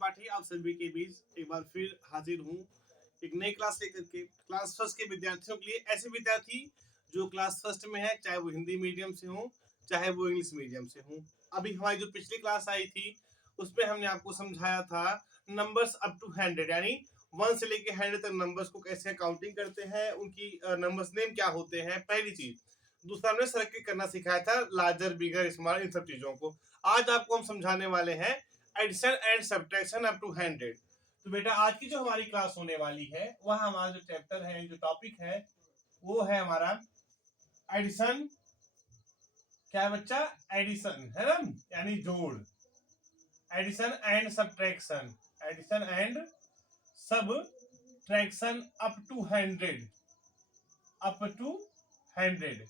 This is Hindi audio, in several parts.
त्रिपाठी आप सभी के बीच एक बार फिर हाजिर हूँ एक नई क्लास लेकर के। क्लास फर्स्ट के विद्यार्थियों के लिए, ऐसे विद्यार्थी जो क्लास फर्स्ट में है, चाहे वो हिंदी मीडियम से हो चाहे वो इंग्लिश मीडियम से हो। अभी हमारी जो पिछली क्लास आई थी उसमें हमने आपको समझाया था नंबर्स अप टू 100, यानी 1 से लेके 100 तक नंबर्स को कैसे काउंटिंग करते हैं, उनकी नंबर्स नेम क्या होते हैं, पहली चीज। दूसरा हमने सर्किल करना सिखाया था, लार्जर बिगर स्मॉल, इन सब चीजों को। आज आपको हम समझाने वाले हैं addition and subtraction up to 100। तो बेटा आज की जो हमारी क्लास होने वाली है वह हमारा जो चैप्टर है, जो टॉपिक है वो है हमारा एडिशन। क्या है बच्चा? एडिशन है ना, यानी जोड़। Addition and subtraction, addition and subtraction up to 100, up to 100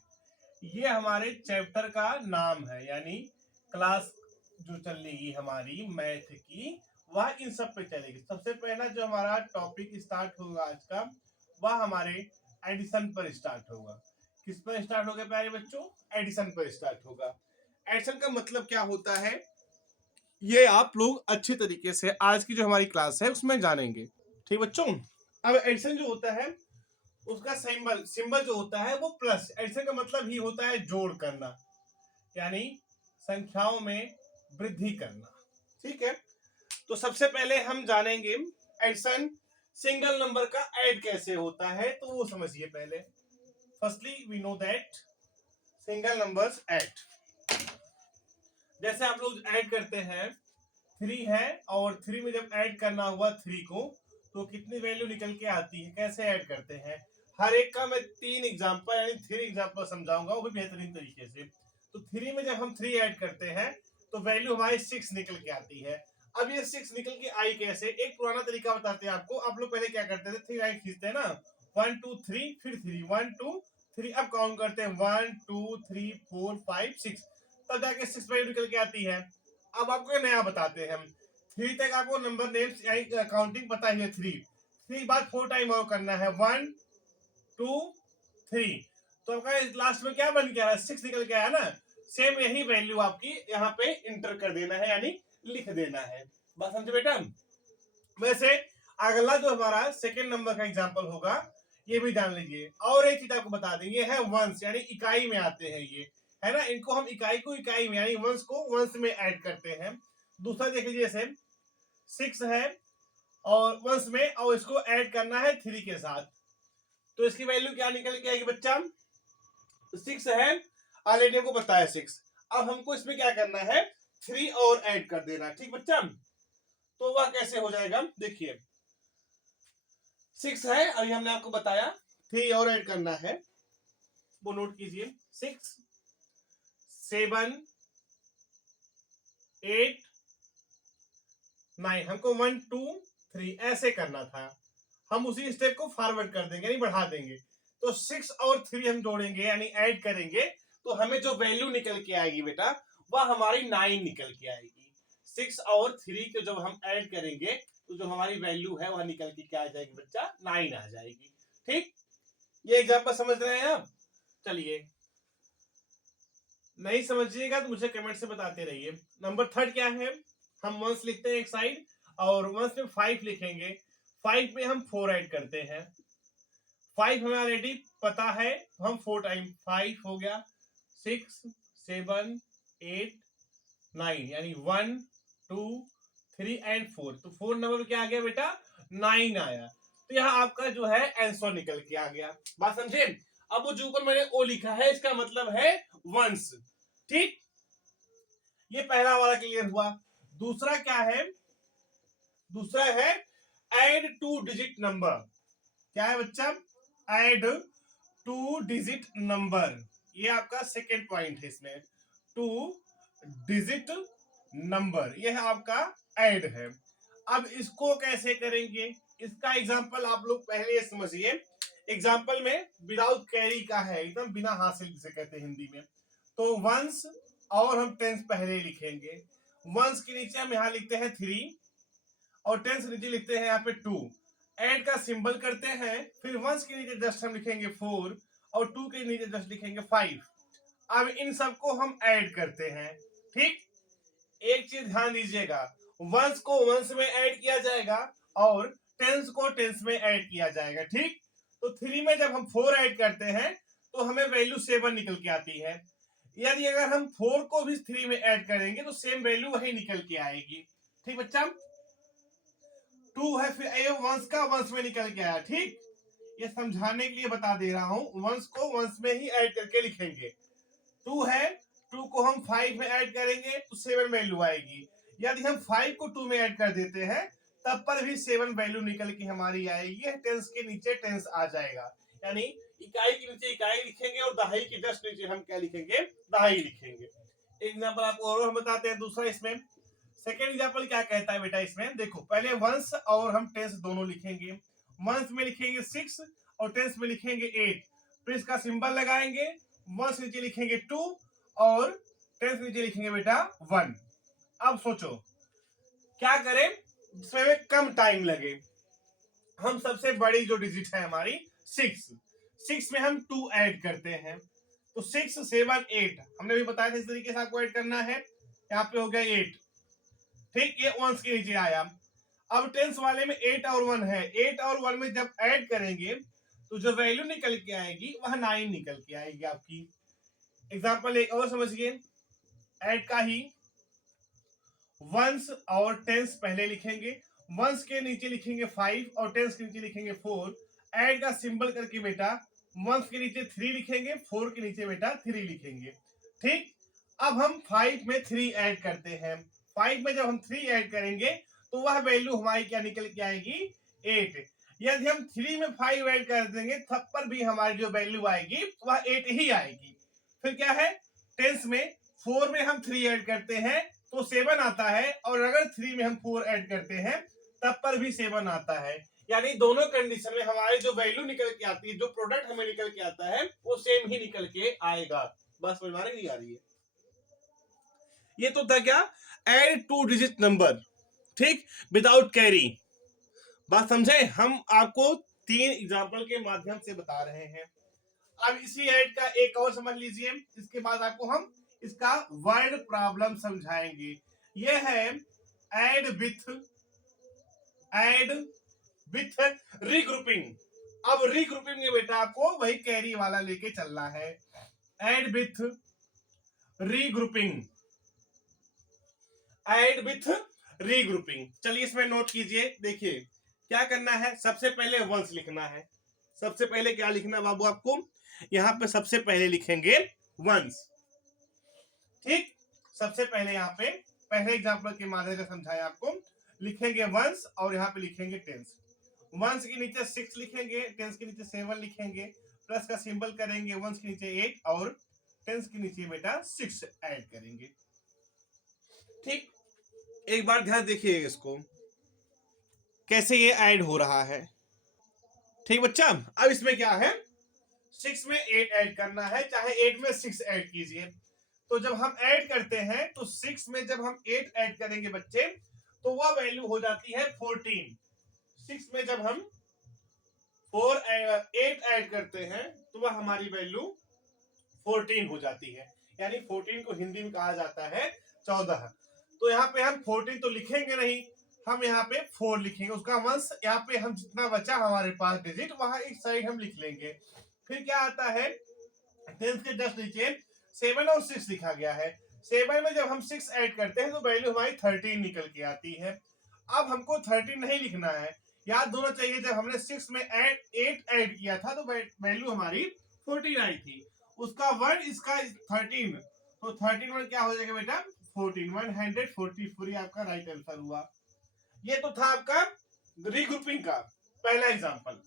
ये हमारे चैप्टर का नाम है। यानी क्लास जो चलेगी हमारी मैथ की वह इन सब पे चलेगी। सबसे पहला जो हमारा टॉपिक स्टार्ट होगा आज का, वह हमारे एडिशन पर स्टार्ट होगा। किस पर स्टार्ट होगा प्यारे बच्चों? एडिशन पर स्टार्ट होगा। एडिशन का मतलब क्या होता है ये आप लोग अच्छे तरीके से आज की जो हमारी क्लास है उसमें जानेंगे। ठीक बच्चों, अब एडिशन जो होता है उसका सिंबल जो होता है वो प्लस। एडिशन का मतलब ही होता है जोड़ करना, यानी संख्याओं में वृद्धि करना। ठीक है, तो सबसे पहले हम जानेंगे एडिशन सिंगल नंबर का ऐड कैसे होता है, तो वो समझिए पहले। Firstly we know that single numbers add. जैसे आप लोग ऐड करते हैं, 3 है और 3 में जब ऐड करना हुआ 3 को, तो कितनी वैल्यू निकल के आती है, कैसे ऐड करते हैं। हर एक का मैं 3 एग्जांपल यानी 3 एग्जांपल समझाऊंगा, वो भी बेहतरीन तरीके से। तो 3 में जब हम 3 ऐड करते हैं तो वैल्यू हमारी 6 निकल के आती है। अब ये 6 निकल के आई कैसे? एक पुराना तरीका बताते हैं आपको। आप लोग पहले क्या करते थे, 3 लाइन खींचते हैं ना, 1 2 3 फिर 3 1 2 3, अब काउंट करते हैं 1 2 3 4 5 6, तब जाके 6 वैल्यू निकल के आती है। अब आपको नया बताते हैं हम, 3 तक आपको नंबर नेम्स यानी काउंटिंग पता ही है। 3 बाद 4 टाइम और करना है, 1 2 3, तो आपका लास्ट में क्या बन गया? 6 निकल के आया ना। सेम यही वैल्यू आपकी यहाँ पे इंटर कर देना है, यानी लिख देना है। बात समझे बेटा? वैसे अगला जो हमारा सेकेंड नंबर का एग्जांपल होगा, ये भी जान लीजिए। और एक चीज आपको बता देंगे, है वंस, यानी इकाई में आते हैं ये, है ना। इनको हम इकाई को इकाई में यानी वंस को वंस में ऐड करते हैं। दूसरा देख लीजिए, जैसे 6 है और वंस में, और इसको ऐड करना है 3 के साथ, तो इसकी वैल्यू क्या निकल के आएगी बच्चा? 6 है, ऑलरेडी हमको पता है 6। अब हमको इसमें क्या करना है? 3 और ऐड कर देना। ठीक बच्चा, तो वह कैसे हो जाएगा? देखिए 6 है, अभी हमने आपको बताया, 3 और ऐड करना है, वो नोट कीजिए। 6 7 8 9, हमको 1 2 3 ऐसे करना था। हम उसी स्टेप को फॉरवर्ड कर देंगे, यानी बढ़ा देंगे। तो 6 और 3 हम जोड़ेंगे यानी ऐड करेंगे, तो हमें जो वैल्यू निकल के आएगी बेटा, वह हमारी 9 निकल के आएगी। 6 और 3 को जब हम ऐड करेंगे तो जो हमारी वैल्यू है वह निकल के क्या आ जाएगी बच्चा? 9 आ जाएगी। ठीक, ये एग्जांपल समझ रहे हैं आप? चलिए, नहीं समझिएगा तो मुझे कमेंट से बताते रहिए। नंबर थर्ड क्या है? हम वंस लिखते हैं एक साइड, और वंस में 5 लिखेंगे। 5 में हम 4 ऐड करते हैं। 5 हमें ऑलरेडी पता है, तो हम 4 टाइम 5 हो गया, 6 7 8 9, यानी 1 2 3 एंड 4। तो 4 नंबर क्या आ गया बेटा? 9 आया। तो यहाँ आपका जो है आंसर निकल के आ गया। बात समझे? अब वो जो ऊपर मैंने ओ लिखा है, इसका मतलब है वंस। ठीक, ये पहला वाला क्लियर हुआ। दूसरा क्या है? दूसरा है ऐड 2 डिजिट नंबर। क्या है बच्चा? ऐड 2 डिजिट नंबर, ये आपका सेकेंड पॉइंट है इसमें। 2 डिजिट नंबर, ये है आपका ऐड है। अब इसको कैसे करेंगे, इसका एग्जांपल आप लोग पहले समझिए। एग्जांपल में विदाउट कैरी का है, एकदम बिना हासिल जिसे कहते हैं हिंदी में। तो वंस और हम टेंस पहले लिखेंगे। वंस के नीचे हम यहाँ लिखते हैं 3 और टेंस नीचे लिखते हैं यहाँ पे 2। ऐड का सिंबल करते हैं, फिर वंस के नीचे जस्ट हम लिखेंगे 4 और 2 के नीचे जस्ट लिखेंगे 5। अब इन सबको हम ऐड करते हैं। ठीक, एक चीज ध्यान दीजिएगा, वंस को वंस में ऐड किया जाएगा और टेंस को टेंस में ऐड किया जाएगा। ठीक, तो 3 में जब हम 4 ऐड करते हैं तो हमें वैल्यू 7 निकल के आती है। यदि अगर हम 4 को भी 3 में ऐड करेंगे तो सेम वैल्यू वही निकल के आएगी। ठीक बच्चा, 2 है फिर ये वंस का वंस में निकल के आया। ठीक, ये समझाने के लिए बता दे रहा हूं, वंस को वंस में ही ऐड करके लिखेंगे। 2 है, 2 को हम 5 में ऐड करेंगे तो 7 वैल्यू आएगी। यदि हम 5 को 2 में ऐड कर देते हैं तब पर भी 7 वैल्यू निकल के हमारी आएगी। टेंस के नीचे टेंस आ जाएगा, यानी इकाई के नीचे इकाई लिखेंगे और दहाई के जस्ट नीचे हम क्या लिखेंगे, दहाई लिखेंगे। एक एग्जांपल आपको और हम बताते हैं दूसरा। इसमें सेकेंड एग्जांपल क्या कहता है बेटा, इसमें देखो पहले वंस और हम टेंस दोनों लिखेंगे। वंस में लिखेंगे 6 और टेंस में लिखेंगे 8, फिर इसका सिंबल लगाएंगे। वंस नीचे लिखेंगे 2 और टेंस नीचे लिखेंगे बेटा 1। अब सोचो क्या करें इसमें कम टाइम लगे। हम सबसे बड़ी जो डिजिट है हमारी 6 में हम 2 ऐड करते हैं तो 6 7 8 हमने भी बताया था इस तरीके से आपको ऐड करना है। यहाँ पे हो गया 8। ठीक, ये वंस के नीचे आया। अब टेंस वाले में 8 और 1 है, 8 और 1 में जब ऐड करेंगे तो जो वैल्यू निकल के आएगी वह 9 निकल के आएगी आपकी। एग्जांपल एक और समझिए, ऐड का ही। वंस और टेंस पहले लिखेंगे, वंस के नीचे लिखेंगे 5 और टेंस के नीचे लिखेंगे 4। ऐड का सिंबल करके बेटा वंस के नीचे 3 लिखेंगे, 4 के नीचे बेटा 3 लिखेंगे। ठीक, अब हम 5 में 3 ऐड करते हैं। 5 में जब हम 3 ऐड करेंगे तो वह वैल्यू हमारी क्या निकल के आएगी, 8। यदि हम 3 में 5 ऐड कर देंगे तब पर भी हमारी जो वैल्यू आएगी वह 8 ही आएगी। फिर क्या है, टेंस में 4 में हम 3 ऐड करते हैं तो 7 आता है, और अगर 3 में हम 4 ऐड करते हैं तब पर भी 7 आता है। यानी दोनों कंडीशन में हमारी जो वैल्यू निकल के आती है, जो प्रोडक्ट हमें निकल के आता है वो सेम ही निकल के आएगा। बस समझ में नहीं आ रही है। ये तो था क्या, एड 2 डिजिट नंबर, ठीक, विदाउट कैरी। बात समझे, हम आपको 3 एग्जांपल के माध्यम से बता रहे हैं। अब इसी ऐड का एक और समझ लीजिए, इसके बाद आपको हम इसका वर्ड प्रॉब्लम समझाएंगे। यह है ऐड विथ रीग्रुपिंग। अब रीग्रुपिंग में बेटा आपको वही कैरी वाला लेके चलना है। Add with regrouping, add with regrouping. चलिए इसमें नोट कीजिए, देखिए क्या करना है। सबसे पहले वंस लिखना है। सबसे पहले क्या लिखना बाबू आपको, यहाँ पे सबसे पहले लिखेंगे वंस। ठीक, सबसे पहले यहाँ पे पहले एग्जांपल के माध्यम से समझाया आपको, लिखेंगे वंस और यहाँ पे लिखेंगे टेंस। वंस के नीचे 6 लिखेंगे, टेंस के नीचे 7 लिखेंगे, प्लस का सिंबल करेंगे, वंस के नीचे 8 और टेंस के नीचे बेटा 6 ऐड करेंगे। ठीक, एक बार ध्यान देखिए इसको कैसे ये ऐड हो रहा है। ठीक बच्चा, अब इसमें क्या है, 6 में 8 ऐड करना है, चाहे 8 में 6 ऐड कीजिए। तो जब हम ऐड करते हैं तो 6 में जब हम 8 ऐड करेंगे बच्चे तो वह वैल्यू हो जाती है 14। 6 में जब हम 8 ऐड करते हैं तो वह हमारी वैल्यू 14 हो जाती है। यानी 14 को हिंदी में कहा जाता है 14। तो यहाँ पे हम 14 तो लिखेंगे नहीं, हम यहाँ पे 4 लिखेंगे। उसका वंश यहाँ पे हम जितना बचा हमारे पास डिजिट वहां एक साइड हम लिख लेंगे। फिर क्या आता है, टेंस के जस्ट नीचे 7 और 6 लिखा गया है। 7 में जब हम 6 ऐड करते हैं तो वैल्यू हमारी 13 निकल के आती है। अब हमको 13 नहीं लिखना है, याद होना चाहिए जब हमने 6 में 8 ऐड किया था तो वैल्यू हमारी 14 आई थी। उसका 1 इसका 13, तो 13 1 क्या हो जाएगा बेटा 14, 144 आपका राइट आंसर हुआ। ये तो था आपका रीग्रुपिंग का पहला एग्जांपल।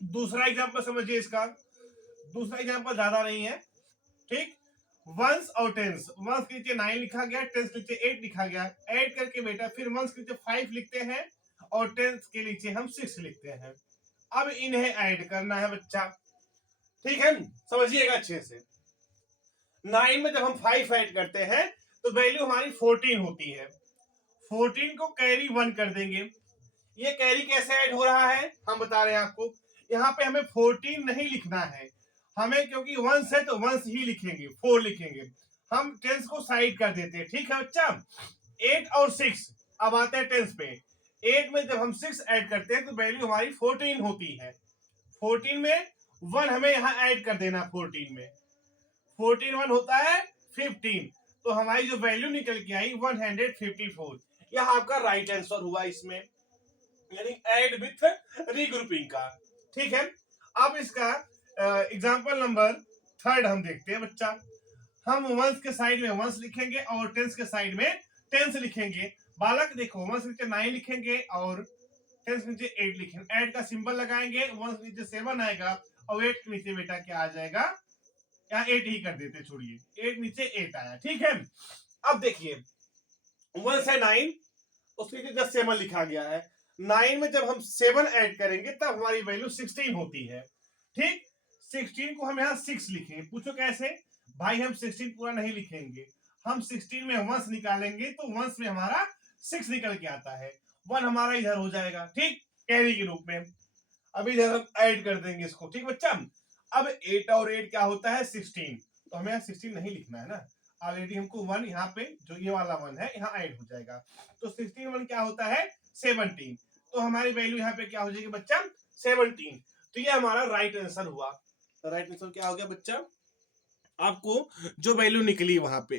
दूसरा एग्जांपल समझिए इसका। दूसरा एग्जांपल ज्यादा नहीं है। ठीक, वंस और टेंस। वंस के नीचे 9 लिखा गया, टेंस के नीचे 8 लिखा गया। ऐड करके बेटा फिर वंस के नीचे 5 लिखते हैं और टेंस के नीचे हम 6 लिखते हैं। अब इन्हें ऐड करना है बच्चा। ठीक है, समझिएगा अच्छे से। 9 में जब हम 5 ऐड करते हैं तो वैल्यू हमारी 14 होती है। 14 को कैरी 1 कर देंगे। ये कैरी कैसे ऐड हो रहा है हम बता रहे हैं आपको। यहाँ पे हमें 14 नहीं लिखना है, हमें क्योंकि वंस है तो वंस ही लिखेंगे, 4 लिखेंगे। हम टेंस को साइड कर देते हैं। ठीक है बच्चा, 8 और 6 अब आते हैं टेंस पे। 8 में जब हम 6 ऐड करते हैं तो वैल्यू हमारी 14 होती है। 14 में 1 हमें यहाँ ऐड कर देना। 14 में 14 1 होता है 15, तो हमारी जो वैल्यू निकल के आई 154। यह आपका राइट आंसर हुआ इसमें, यानी ऐड विथ रीग्रुपिंग का। ठीक है, अब इसका एग्जांपल नंबर 3 हम देखते हैं बच्चा। हम वंस के साइड में वंस लिखेंगे और टेंस के साइड में टेंस लिखेंगे। बालक देखो, वंस नीचे 9 लिखेंगे और टेंस नीचे 8 लिखेंगे। ऐड का सिंबल लगाएंगे, वंस नीचे 7 आएगा और 8 के नीचे बेटा क्या आ जाएगा, यहाँ 8 ही कर देते, छोड़िए 8 नीचे 8 आया। ठीक है, अब देखिए 1 से 9 उसके नीचे 7 लिखा गया है। 9 में जब हम 7 ऐड करेंगे तब हमारी वैल्यू 16 होती है। ठीक, 16 को हम यहाँ 6 लिखें। पूछो कैसे भाई, हम 16 पूरा नहीं लिखेंगे, हम 16 में वंस निकालेंगे तो वंस में हमारा 6 निकल के आता है, 1 हमारा इधर हो जाएगा। ठीक, कैरी के रूप में। अभी इधर हम ऐड कर देंगे इसको। ठीक बच्चा, अब 8 और 8 क्या होता है 16, तो हमें यहाँ 16 नहीं लिखना है ना, ऑलरेडी हमको 1 यहाँ पे जो ये वाला 1 है यहाँ ऐड हो जाएगा। तो 16 1 क्या होता है 17, तो हमारी वैल्यू यहाँ पे क्या हो जाएगी बच्चा 17। तो ये हमारा राइट आंसर हुआ। राइट आंसर क्या हो गया बच्चा, आपको जो वैल्यू निकली वहां पे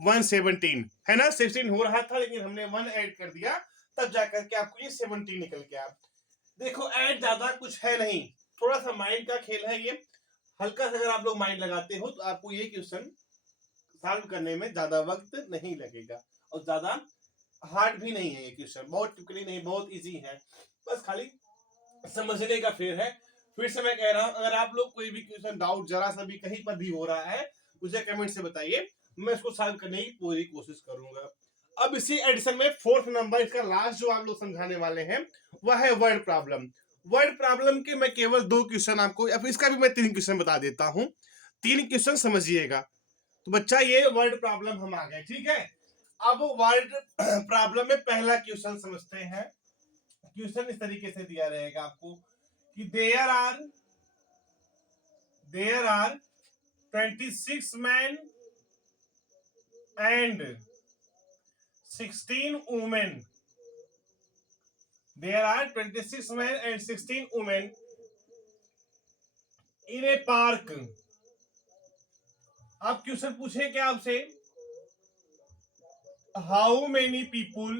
117 है ना। 16 हो रहा था लेकिन हमने 1 ऐड कर दिया, तब जाकर के आपको ये 17 निकल के आया। देखो ऐड ज्यादा कुछ है नहीं, थोड़ा सा माइंड का खेल है ये। हल्का सा अगर आप लोग माइंड लगाते हो तो आपको ये क्वेश्चन सॉल्व करने में ज्यादा वक्त नहीं लगेगा और ज्यादा हार्ड भी नहीं है। ये क्वेश्चन बहुत टिपिकली नहीं, बहुत इजी है, बस खाली समझने का फेर है। फिर से मैं कह रहा हूं, अगर आप लोग कोई भी क्वेश्चन डाउट जरा सा भी कहीं पर भी हो रहा है मुझे कमेंट से बताइए, मैं इसको सॉल्व करने की पूरी कोशिश करूंगा। अब इसी एडिशन में 4th नंबर, इसका लास्ट जो आप लोग समझाने वाले हैं वह है वर्ड प्रॉब्लम। वर्ड प्रॉब्लम के मैं केवल 2 क्वेश्चन आपको, या फिर इसका भी मैं 3 क्वेश्चन बता देता हूं, 3 क्वेश्चन समझिएगा। तो बच्चा ये वर्ड प्रॉब्लम हम आ गए। ठीक है, अब वर्ड प्रॉब्लम में पहला क्वेश्चन समझते हैं। क्वेश्चन इस तरीके से दिया रहेगा आपको कि there are 26 men and 16 women. There are 26 men and 16 women in a park. आप क्वेश्चन पूछे क्या आपसे, how many people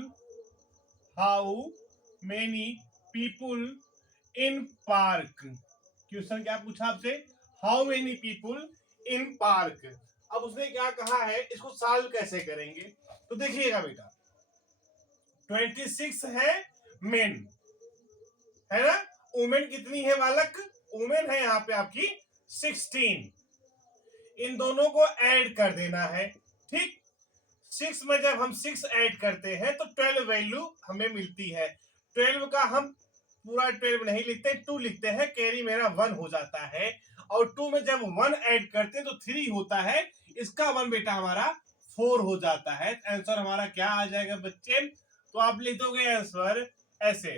in park. Question क्या पूछा आपसे, how many people in park. अब उसने क्या कहा है, इसको सॉल्व कैसे करेंगे, तो देखिएगा बेटा 26 है मेन है ना, वुमेन कितनी है बालक, वुमेन है यहाँ पे आपकी 16, इन दोनों को ऐड कर देना है। ठीक, 6 में जब हम 6 ऐड करते हैं तो 12 वैल्यू हमें मिलती है। 12 का हम पूरा 12 नहीं लिखते, 2 लिखते हैं, कैरी मेरा 1 हो जाता है। और 2 में जब 1 ऐड करते हैं तो 3 होता है, इसका 1 बेटा हमारा 4 हो जाता है। आंसर हमारा क्या आ जाएगा बच्चे, तो आप लिख दोगे आंसर ऐसे,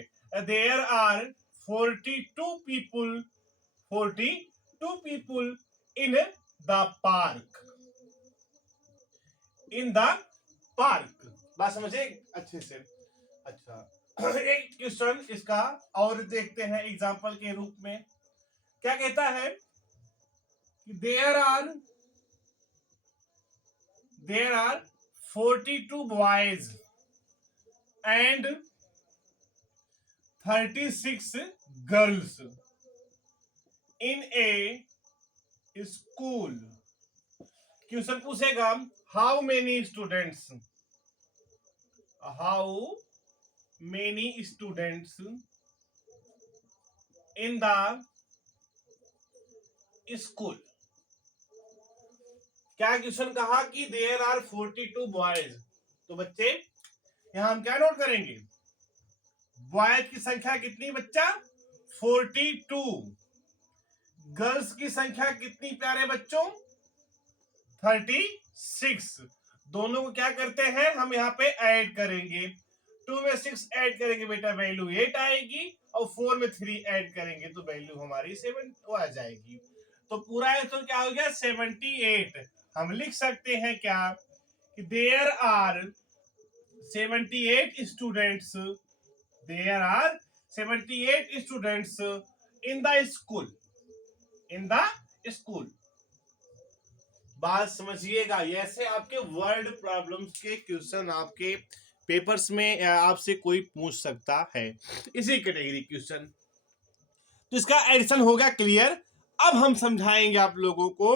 there are 42 people in the park. बात समझे अच्छे से। अच्छा एक क्वेश्चन इसका और देखते हैं एग्जांपल के रूप में। क्या कहता है कि there are 42 boys and 36 girls in a school. Question पूछेगा how many students in the school. क्या क्वेश्चन कहा कि देयर आर 42 बॉयज, तो बच्चे यहां हम क्या नोट करेंगे, बॉयज की संख्या कितनी बच्चा 42, गर्ल्स की संख्या कितनी प्यारे बच्चों 36। दोनों को क्या करते हैं हम यहाँ पे ऐड करेंगे, 2 में 6 ऐड करेंगे बेटा वैल्यू 8 आएगी, और 4 में 3 ऐड करेंगे तो वैल्यू हमारी 7 आ जाएगी। तो पूरा आंसर क्या हो गया 78। हम लिख सकते हैं क्या कि there are 78 students. There are 78 students in the school. In the school. बात समझिएगा, ऐसे आपके वर्ड प्रॉब्लम्स के क्वेश्चन आपके पेपर्स में आपसे कोई पूछ सकता है, इसी कैटेगरी क्वेश्चन। तो इसका एडिशन हो गया क्लियर। अब हम समझाएंगे आप लोगों को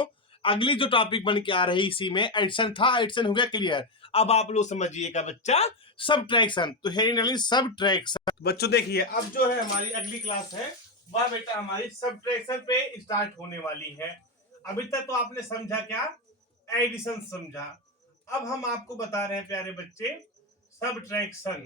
अगली जो टॉपिक बन के आ रही, इसी में एडिशन था, एडिशन हो गया क्लियर। अब आप लोग समझिएगा बच्चा सबट्रैक्शन। तो है सबट्रैक्शन। बच्चों देखिए, अब जो है हमारी अगली क्लास है वह बेटा हमारी सबट्रैक्शन पे स्टार्ट होने वाली है। अभी तक तो आपने समझा क्या, एडिशन समझा। अब हम आपको बता रहे हैं प्यारे बच्चे सबट्रैक्शन।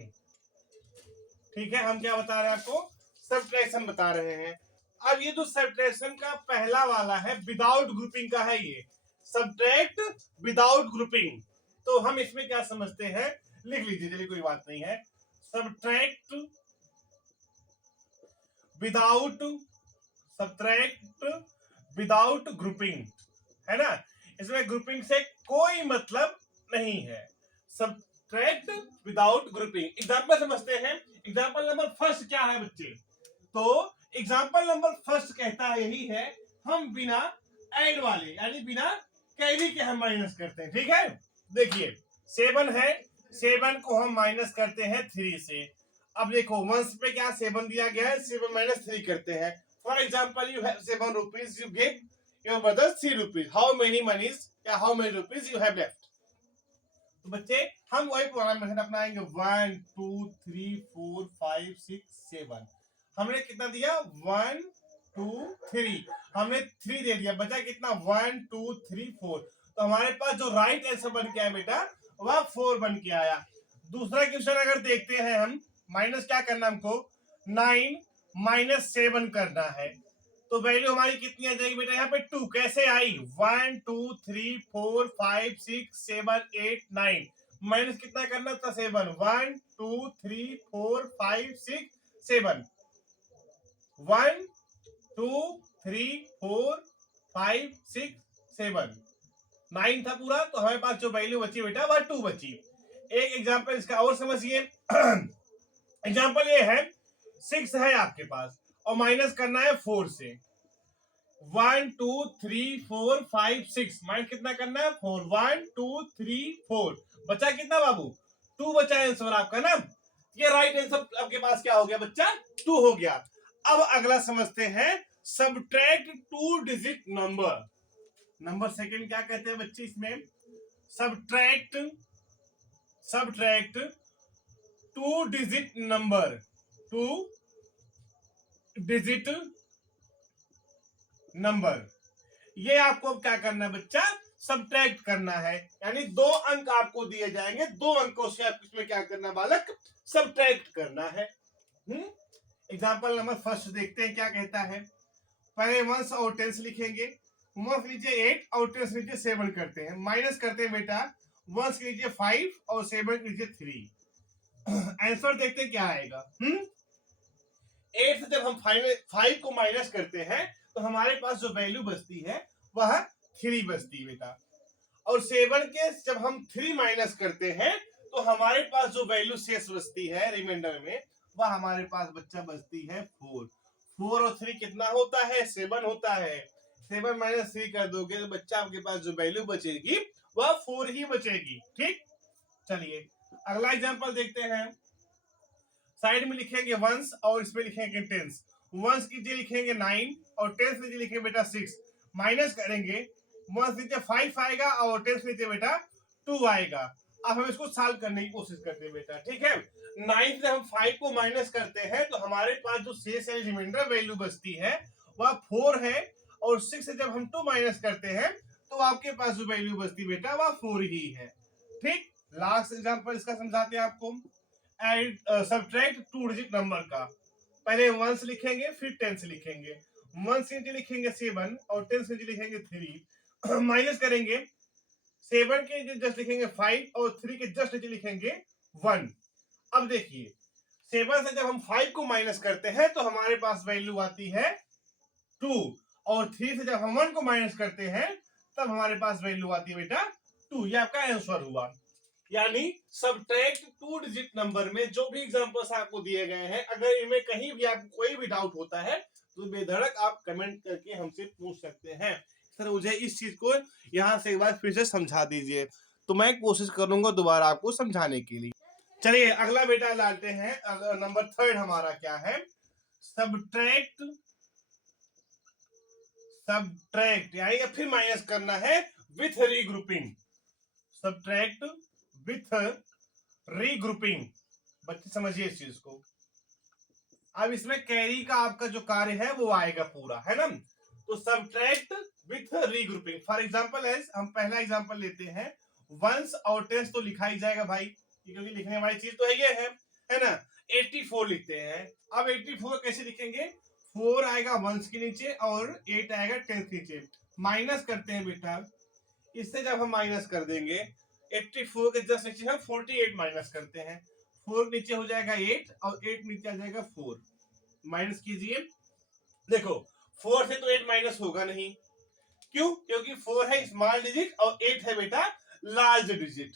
ठीक है, हम क्या बता रहे हैं आपको, सबट्रैक्शन बता रहे हैं। अब ये जो सबट्रैक्शन का पहला वाला है विदाउट ग्रुपिंग का है, ये सबट्रैक्ट विदाउट ग्रुपिंग। तो हम इसमें क्या समझते हैं, लिख लीजिए, चलिए कोई बात नहीं है। सबट्रैक्ट विदाउट ग्रुपिंग, है ना, इसमें ग्रुपिंग से कोई मतलब नहीं है। Subtract without grouping. एग्जाम्पल समझते हैं। एग्जाम्पल नंबर फर्स्ट क्या है बच्चे, तो एग्जाम्पल नंबर फर्स्ट कहता है यही है, हम बिना ऐड वाले यानी बिना कैरी के हम माइनस करते हैं। ठीक है, देखिए 7 है, 7 को हम माइनस करते हैं 3 से। अब देखो वंस पे क्या 7 दिया गया है, 7 माइनस 3 करते हैं। For example you have 7 rupees, you give your brother 3 rupees, how many moneys या how many rupees you have left. तो बच्चे हम वही प्रोग्राम मेथड अपनाएंगे, 1 2 3 4 5 6 7। हमने कितना दिया, 1 2 3, हमने 3 दे दिया, बचा कितना 1 2 3 4। तो हमारे पास जो राइट आंसर बन के आया बेटा वह 4 बन के आया। दूसरा क्वेश्चन अगर देखते हैं हम, माइनस क्या करना हमको, 9 माइनस 7 करना है। तो वैल्यू हमारी कितनी आ जाएगी बेटा, यहाँ पे 2 कैसे आई, 1 2 3 4 5 6 7 8 9, माइनस कितना करना था 7, 1 2 3 4 5 6 7, 1 2 3 4 5 6 7, 9 था पूरा। तो हमारे पास जो वैल्यू बची बेटा वह 2 बची। एक एग्जाम्पल इसका और समझिए। एग्जाम्पल ये है, 6 है आपके पास और माइनस करना है 4 से। 1 2 3 4 5 6, माइनस कितना करना है 4, 1 2 3 4, बचा कितना बाबू, 2 बचा आंसर आपका ना। ये राइट आंसर आपके पास क्या हो गया बच्चा, 2 हो गया। अब अगला समझते हैं subtract 2 digit number. Number second क्या कहते हैं बच्चे इसमें, subtract 2 digit number, 2 digit number. ये आपको क्या करना है बच्चा, सबट्रैक्ट करना है, यानी 2 अंक आपको दिए जाएंगे, 2 अंकों से आप इसमें क्या करना बालक, सबट्रैक्ट करना है। एग्जाम्पल नंबर फर्स्ट देखते हैं क्या कहता है। पहले वंस और टेंस लिखेंगे, वंस लीजिए 8 और टेंस लीजिए 7 करते हैं, माइनस करते हैं बेटा, वंस लीजिए 5 और 7 लीजिए 3। आंसर देखते हैं क्या आएगा। 8 से जब हम 5 को माइनस करते हैं तो हमारे पास जो वैल्यू बचती है वह 3 बचती है बेटा, और 7 के जब हम 3 माइनस करते हैं तो हमारे पास जो वैल्यू शेष बचती है रिमाइंडर में, वह हमारे पास बच्चा बचती है 4। 4 और 3 कितना होता है, 7 होता है। 7 माइनस 3 कर दोगे तो बच्चा आपके पास जो वैल्यू बचेगी वह 4 ही बचेगी। ठीक, चलिए अगला एग्जांपल देखते हैं। साइड में लिखेंगे वंस और इसमें लिखेंगे टेंस। वंस कीजिए लिखेंगे 9 और टेंस लीजिए लिखेंगे बेटा 6, माइनस करेंगे, वंस नीचे 5 आएगा और टेंस नीचे बेटा 2 आएगा। अब हम इसको सॉल्व करने की कोशिश करते हैं बेटा। ठीक है, 9 से हम 5 को माइनस करते हैं तो हमारे पास जो शेष है रिमाइंडर वैल्यू बचती है वह 4 है, और 6 से जब हम 2 माइनस करते हैं तो आपके पास जो वैल्यू बचती बेटा वह 4 ही है। ठीक, लास्ट एग्जांपल इसका समझाते हैं आपको। एंड सबट्रैक्ट 2 डिजिट नंबर का, पहले वंस लिखेंगे फिर टेंस लिखेंगे। वंस के नीचे लिखेंगे 7 और टेंस के नीचे लिखेंगे 3, माइनस करेंगे, 7 के नीचे जस्ट लिखेंगे 5 और 3 के जस्ट नीचे लिखेंगे 1। अब देखिए 7 से जब हम 5 को माइनस करते हैं तो हमारे पास वैल्यू आती है 2, और 3 से जब हम 1 को माइनस करते हैं तब हमारे पास वैल्यू आती है बेटा 2। ये आपका आंसर हुआ। यानी सब्ट्रैक्ट 2 डिजिट नंबर में जो भी एग्जांपल्स आपको दिए गए हैं, अगर इनमें कहीं भी आपको कोई भी डाउट होता है तो बेधड़क आप कमेंट करके हमसे पूछ सकते हैं, सर मुझे इस चीज को यहाँ से एक बार फिर से समझा दीजिए, तो मैं कोशिश करूंगा दोबारा आपको समझाने के लिए। चलिए अगला बेटा लाते हैं, नंबर 3 हमारा क्या है, सब्ट्रैक्ट यानी फिर माइनस करना है with regrouping, subtract with regrouping. बच्चे समझिए इस चीज को। अब इसमें कैरी का आपका जो कार्य है वो आएगा पूरा, है ना। तो subtract with regrouping, for example as हम पहला एग्जांपल लेते हैं, वंस और टेंस तो लिखा ही जाएगा भाई, क्योंकि लिखने वाली चीज तो ये है ना। 84 लिखते हैं। अब 84 कैसे लिखेंगे, 4 आएगा वंस के नीचे और 8 आएगा टेंस के नीचे, माइनस करते हैं बेटा। इससे जब हम माइनस कर देंगे 84 के जस्ट नीचे हम 48 माइनस करते हैं, 4 नीचे हो जाएगा 8 और 8 नीचे आ जाएगा 4, माइनस कीजिए। देखो 4 से तो 8 माइनस होगा नहीं, क्यों, क्योंकि 4 है स्मॉल डिजिट और 8 है बेटा लार्ज डिजिट,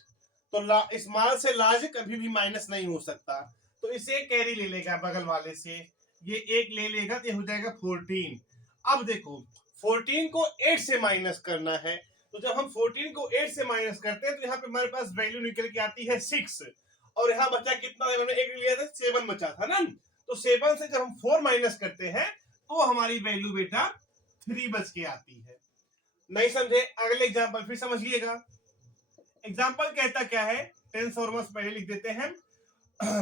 तो स्मॉल से लार्ज कभी भी माइनस नहीं हो सकता, तो इसे कैरी ले लेगा बगल वाले से, ये एक ले लेगा तो ये हो जाएगा 14। अब देखो 14 को 8 से माइनस करना है, तो जब हम 14 को 8 से माइनस करते हैं तो यहाँ पे हमारे पास वैल्यू निकल के आती है 6, और यहाँ बचा कितना, मैंने एक लिया था 7 बचा था ना, तो 7 से जब हम 4 माइनस करते हैं तो हमारी वैल्यू बेटा 3 बच के आती है। नहीं समझे, अगले एग्जाम्पल फिर समझिएगा। एग्जाम्पल कहता क्या है, 10 फॉर्मस पहले लिख देते हैं।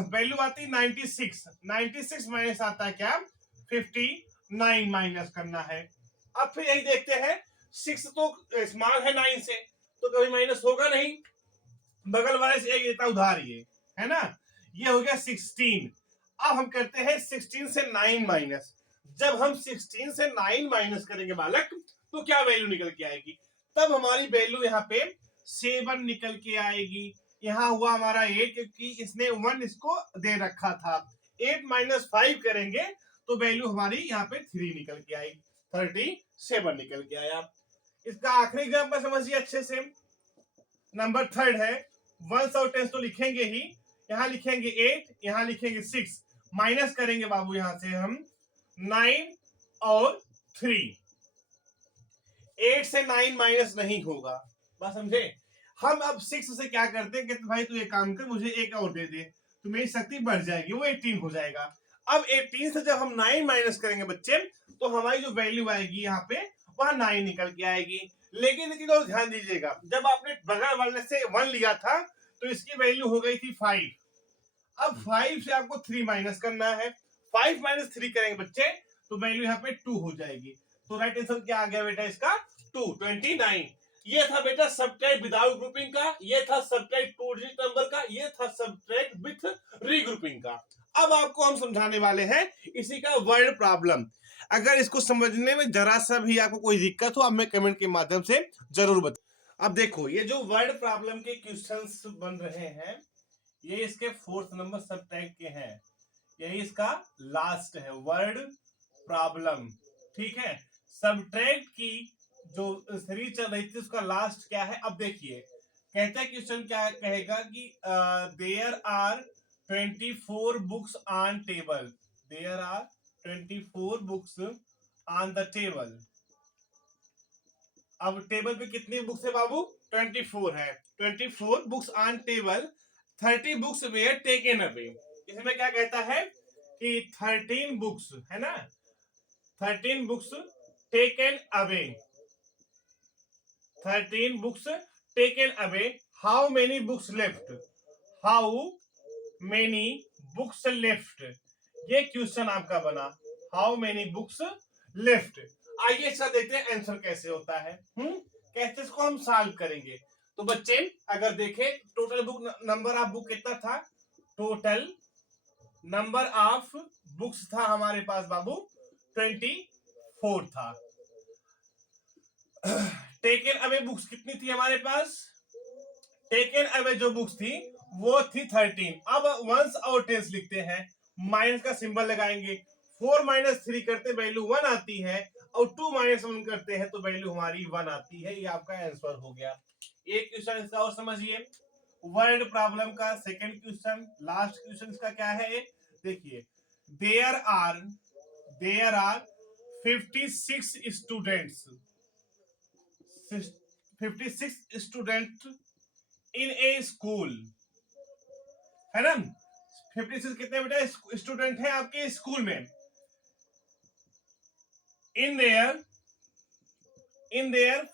वैल्यू आती 96 माइनस आता है क्या, 59 माइनस करना है। अब फिर यही देखते हैं, 6 तो स्मॉल है 9 से, तो कभी माइनस होगा नहीं, बगल वाले से एक देता उधार, ये है ना, ये हो गया 16। अब हम करते हैं 16 से 9 माइनस, जब हम 16 से 9 माइनस करेंगे बालक तो क्या वैल्यू निकल के आएगी, तब हमारी वैल्यू यहाँ पे 7 निकल के आएगी। यहाँ हुआ हमारा 8 क्योंकि इसने 1 इसको दे रखा था, 8 माइनस 5 करेंगे तो वैल्यू हमारी यहाँ पे 3 निकल के आई, 37 निकल के आया। इसका आखिरी एग्जाम्पल समझिए अच्छे से, नंबर 3 है, 1 और 10 तो लिखेंगे ही, यहाँ लिखेंगे 8, यहाँ लिखेंगे 6, माइनस करेंगे बाबू यहाँ से हम 9 और 3, 8 से 9 माइनस नहीं होगा, बात समझे। हम अब 6 से क्या करते हैं कि भाई तू ये काम कर, मुझे एक और दे दे, तो मेरी शक्ति बढ़ जाएगी, वो 18 हो जाएगा। अब 18 से जब हम 9 माइनस करेंगे बच्चे, तो हमारी जो वैल्यू आएगी यहाँ पे वहां 9 निकल के आएगी। लेकिन ध्यान दीजिएगा, जब आपने बगल वाले से 1 लिया था तो इसकी वैल्यू हो गई थी 5, अब 5 से आपको 3 माइनस करना है, 5 माइनस 3 करेंगे बच्चे तो वैल्यू यहाँ पे 2 हो जाएगी, तो राइट आंसर क्या आ गया बेटा इसका 29। ये था बेटा सब्ट्रैक्ट विदाउट ग्रुपिंग का, ये था सब्ट्रैक्ट 2 डिजिट नंबर का, ये था सब्ट्रैक्ट विथ रीग्रुपिंग का। अब आपको हम समझाने वाले हैं इसी का वर्ड प्रॉब्लम। अगर इसको समझने में जरा सा भी आपको कोई दिक्कत हो, आप हमें कमेंट के माध्यम से जरूर बताएं। अब देखो ये जो वर्ड प्रॉब्लम के क्वेश्चंस बन रहे हैं, ये इसके 4th नंबर सब्ट्रैक्ट के हैं, यही इसका लास्ट है वर्ड प्रॉब्लम, ठीक है। सब्ट्रैक्ट की जो सीरीज चल रही थी उसका लास्ट क्या है, अब देखिए कहता है क्वेश्चन क्या कहेगा कि there are 24 books on table, there are 24 books on the table. अब टेबल पे कितनी बुक्स है बाबू, 24 है, 24 books on table, 30 books were taken away. इसमें क्या कहता है कि 13 बुक्स है ना, 13 books taken away, 13 books taken away, how many books left, how many books left, ये क्वेश्चन आपका बना, हाउ मेनी बुक्स लेफ्ट। आइए सर देखते हैं आंसर कैसे होता है, कैसे इसको हम सॉल्व करेंगे। तो बच्चे अगर देखें total book number of book कितना था, टोटल नंबर ऑफ बुक्स था हमारे पास बाबू 24 था। टेकन अवे बुक्स कितनी थी हमारे पास, टेकन अवे जो बुक्स थी वो थी 13। अब वंस और टेंस लिखते हैं, माइनस का सिंबल लगाएंगे, 4 माइनस 3 करते वैल्यू 1 आती है, और 2 माइनस 1 करते हैं तो वैल्यू हमारी 1 आती है, ये आपका आंसर हो गया। एक क्वेश्चन इसका और समझिए, वर्ड प्रॉब्लम का सेकंड क्वेश्चन, लास्ट क्वेश्चन का क्या है देखिए, there are 56 students 56 student in a school, है ना। 56 कितने बेटा स्टूडेंट हैं आपके स्कूल में। In their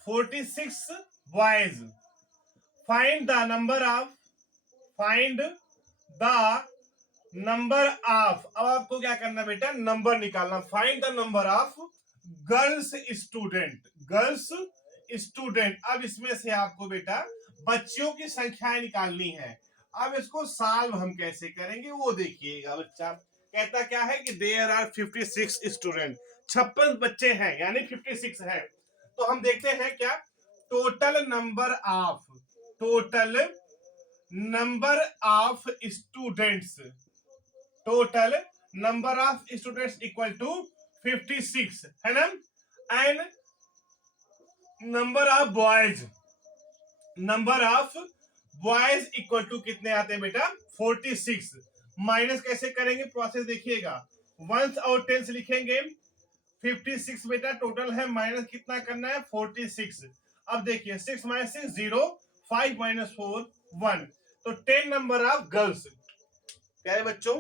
46 boys, find the number of अब आपको क्या करना बेटा, नंबर निकालना। Find the number of girls student. अब इसमें से आपको बेटा बच्चियों की संख्याएं निकालनी है। अब इसको सॉल्व हम कैसे करेंगे वो देखिएगा बच्चा। कहता क्या है कि देयर आर 56 स्टूडेंट, 56 बच्चे हैं यानी 56 है। तो हम देखते हैं क्या, total number of students equal to 56 है ना। And number of boys equal to कितने आते हैं बेटा 46। माइनस कैसे करेंगे प्रोसेस देखिएगा, वंस और टेंस लिखेंगे। 56 बेटा टोटल है, माइनस कितना करना है 46। अब देखिए 6 माइनस 6 0, 5 माइनस 4 1। तो 10 नंबर ऑफ गर्ल्स। प्यारे बच्चों,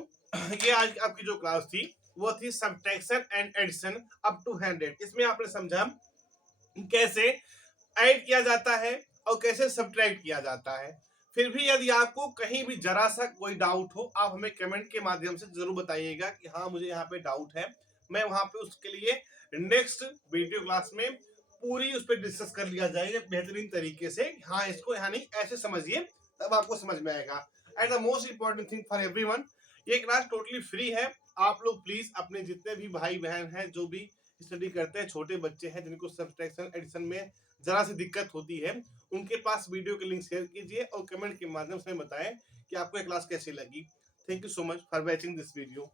ये आज आपकी जो क्लास थी वो थी subtraction and addition up to 100। इसमें आपने समझा कैसे ऐड किया जाता है और कैसे सब्ट्रैक्ट किया जाता है। फिर भी यदि आपको कहीं भी जरा सा कोई डाउट हो, आप हमें कमेंट के माध्यम से जरूर बताइएगा कि हाँ मुझे यहाँ पे डाउट है। मैं वहां पे उसके लिए नेक्स्ट वीडियो क्लास में पूरी उस पर डिस्कस कर लिया जाएगा बेहतरीन तरीके से। हाँ इसको यानी ऐसे समझिए तब आपको समझ में आएगा। And the most important thing for everyone, ये क्लास टोटली फ्री है। आप लोग प्लीज अपने जितने भी भाई बहन हैं जो भी स्टडी करते हैं, छोटे बच्चे हैं जिनको सब्ट्रैक्शन एडिशन में जरा सी दिक्कत होती है, उनके पास वीडियो के लिंक शेयर कीजिए और कमेंट के माध्यम से बताएं कि आपको ये क्लास कैसी लगी। Thank you so much for watching this video.